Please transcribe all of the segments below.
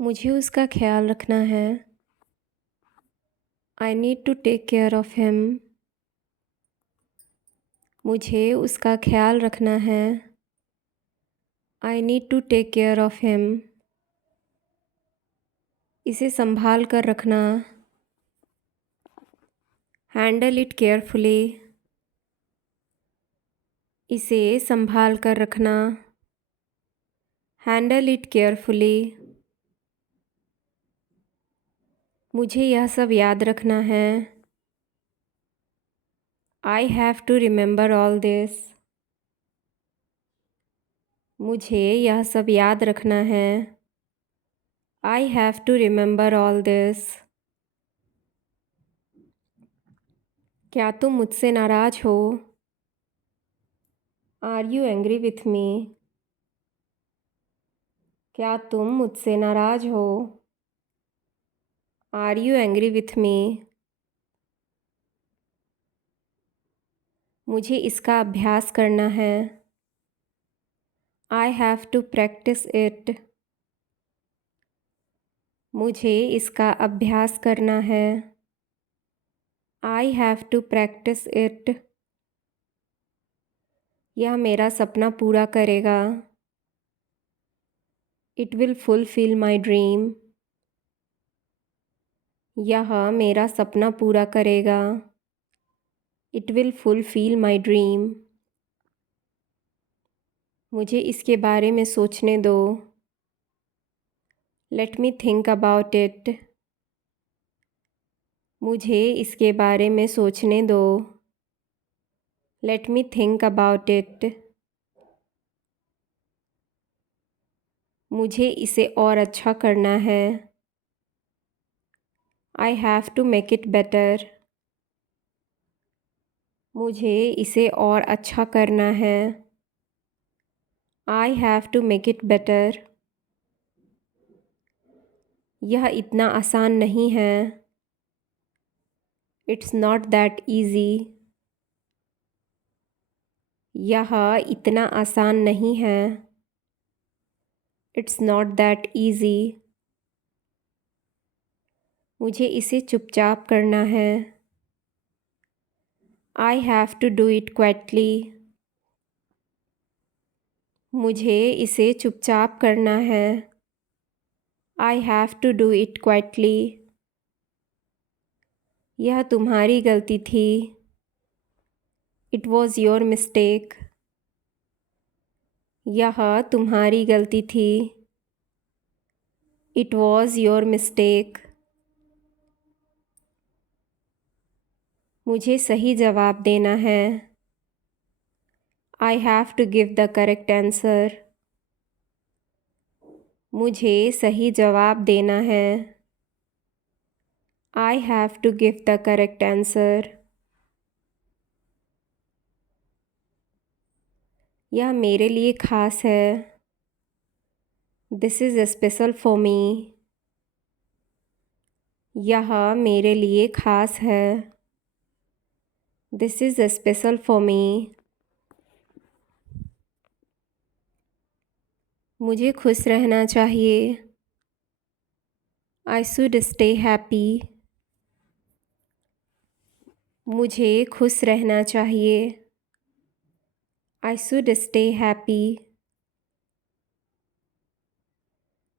मुझे उसका ख्याल रखना है। I need to take care of him. मुझे उसका ख्याल रखना है। I need to take care of him. इसे संभाल कर रखना। Handle it carefully. इसे संभाल कर रखना। Handle it carefully. मुझे यह सब याद रखना है। I have to remember all this. मुझे यह सब याद रखना है। I have to remember all this. क्या तुम मुझसे नाराज़ हो? आर यू एंग्री विथ मी? क्या तुम मुझसे नाराज़ हो? Are you angry with me? मुझे इसका अभ्यास करना है। I have to practise it. मुझे इसका अभ्यास करना है। I have to practise it. यह मेरा सपना पूरा करेगा। It will fulfil my dream. यह मेरा सपना पूरा करेगा। It will fulfil my dream. मुझे इसके बारे में सोचने दो। Let me think about it. मुझे इसके बारे में सोचने दो। Let me think about it. मुझे इसे और अच्छा करना है। I have to make it better. मुझे इसे और अच्छा करना है। I have to make it better. यह इतना आसान नहीं है। It's not that easy. यह इतना आसान नहीं है। It's not that easy. मुझे इसे चुपचाप करना है। I have to do it quietly. मुझे इसे चुपचाप करना है। I have to do it quietly. यह तुम्हारी गलती थी। It was your mistake. यह तुम्हारी गलती थी। It was your mistake. मुझे सही जवाब देना है। I have to give the correct answer. मुझे सही जवाब देना है। I have to give the correct answer. यह मेरे लिए ख़ास है। This is special for me. यह मेरे लिए ख़ास है। This is special for me. मुझे खुश रहना चाहिए। I should stay happy. मुझे खुश रहना चाहिए। I should stay happy.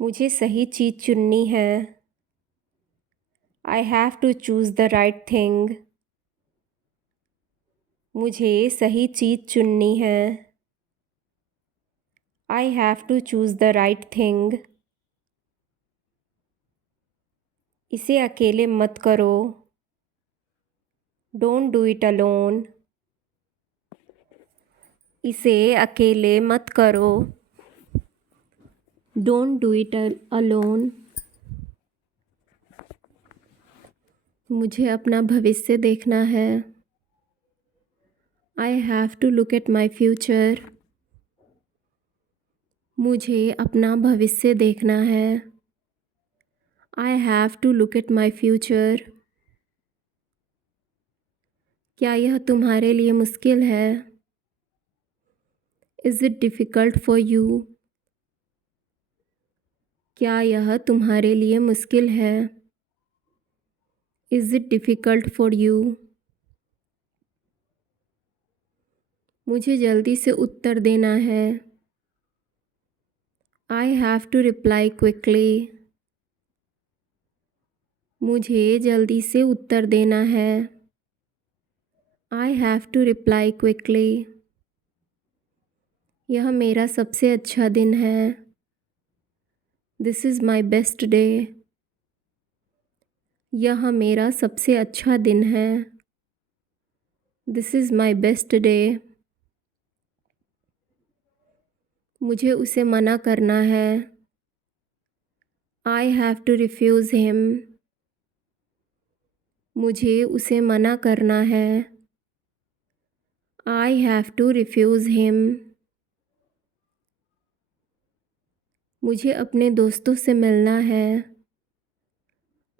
मुझे सही चीज़ चुननी है। I have to choose the right thing. मुझे सही चीज़ चुननी है। I have to choose the right thing. इसे अकेले मत करो। Don't do it alone. इसे अकेले मत करो। Don't do it alone. मुझे अपना भविष्य देखना है। I have to look at my future. मुझे अपना भविष्य देखना है। I have to look at my future. क्या यह तुम्हारे लिए मुश्किल है? Is it difficult for you? क्या यह तुम्हारे लिए मुश्किल है? Is it difficult for you? मुझे जल्दी से उत्तर देना है। I have to reply quickly. मुझे जल्दी से उत्तर देना है। I have to reply quickly. यह मेरा सबसे अच्छा दिन है। This is my best day. यह मेरा सबसे अच्छा दिन है। This is my best day. मुझे उसे मना करना है। I have to refuse him. मुझे उसे मना करना है। I have to refuse him. मुझे अपने दोस्तों से मिलना है।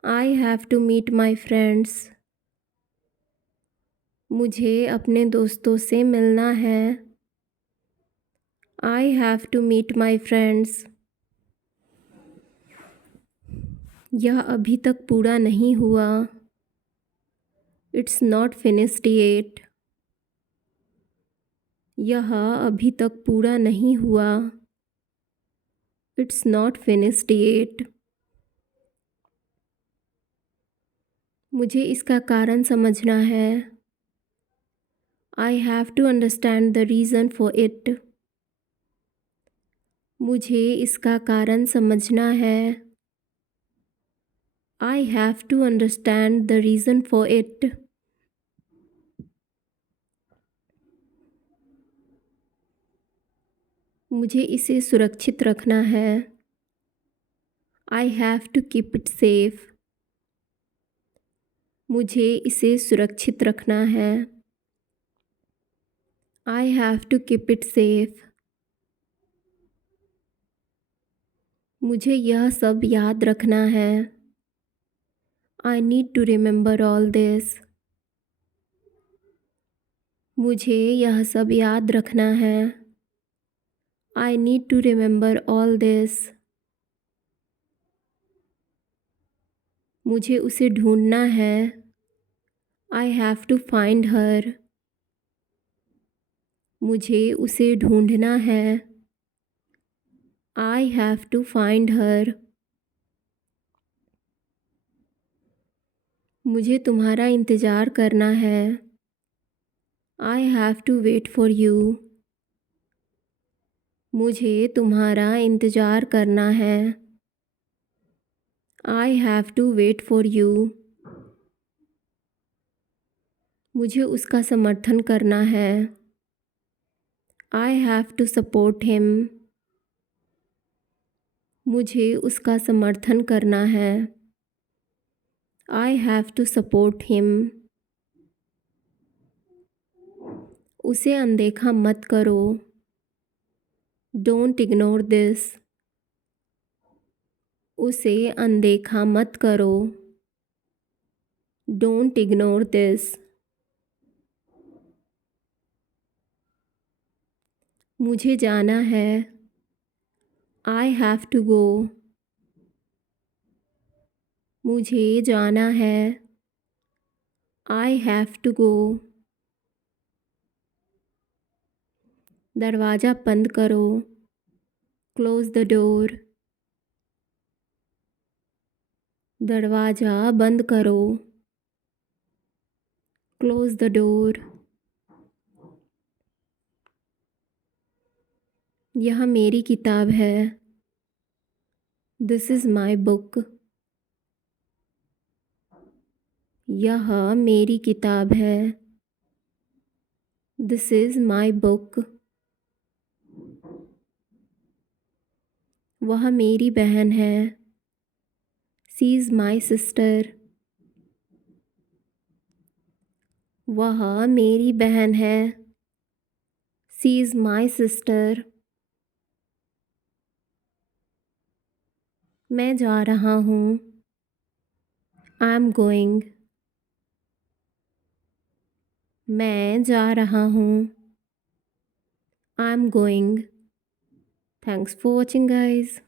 I have to meet my friends. मुझे अपने दोस्तों से मिलना है। I have to meet my friends. यह अभी तक पूरा नहीं हुआ। It's not finished yet. यह अभी तक पूरा नहीं हुआ। It's not finished yet. मुझे इसका कारण समझना है। I have to understand the reason for it. मुझे इसका कारण समझना है। I have to understand the reason for it. मुझे इसे सुरक्षित रखना है। I have to keep it safe. मुझे इसे सुरक्षित रखना है। I have to keep it safe. मुझे यह सब याद रखना है। I need to remember all this. मुझे यह सब याद रखना है। I need to remember all this. मुझे उसे ढूंढना है। I have to find her. मुझे उसे ढूंढना है। I have to find her. मुझे तुम्हारा इंतज़ार करना है। I have to wait for you. मुझे तुम्हारा इंतज़ार करना है। I have to wait for you. मुझे उसका समर्थन करना है। I have to support him. मुझे उसका समर्थन करना है। I have to support him. उसे अनदेखा मत करो। Don't ignore this. उसे अनदेखा मत करो। Don't ignore this. मुझे जाना है। आई हैव टू गो। मुझे जाना है। I have to go. दरवाज़ा बंद करो। Close the door. दरवाज़ा बंद करो। Close the door. यह मेरी किताब है। This is my book. यह मेरी किताब है। This is my book. वह मेरी बहन है। She is my sister. वह मेरी बहन है। She is my sister. मैं जा रहा हूँ। I am going. मैं जा रहा हूँ। I am going. Thanks for watching guys.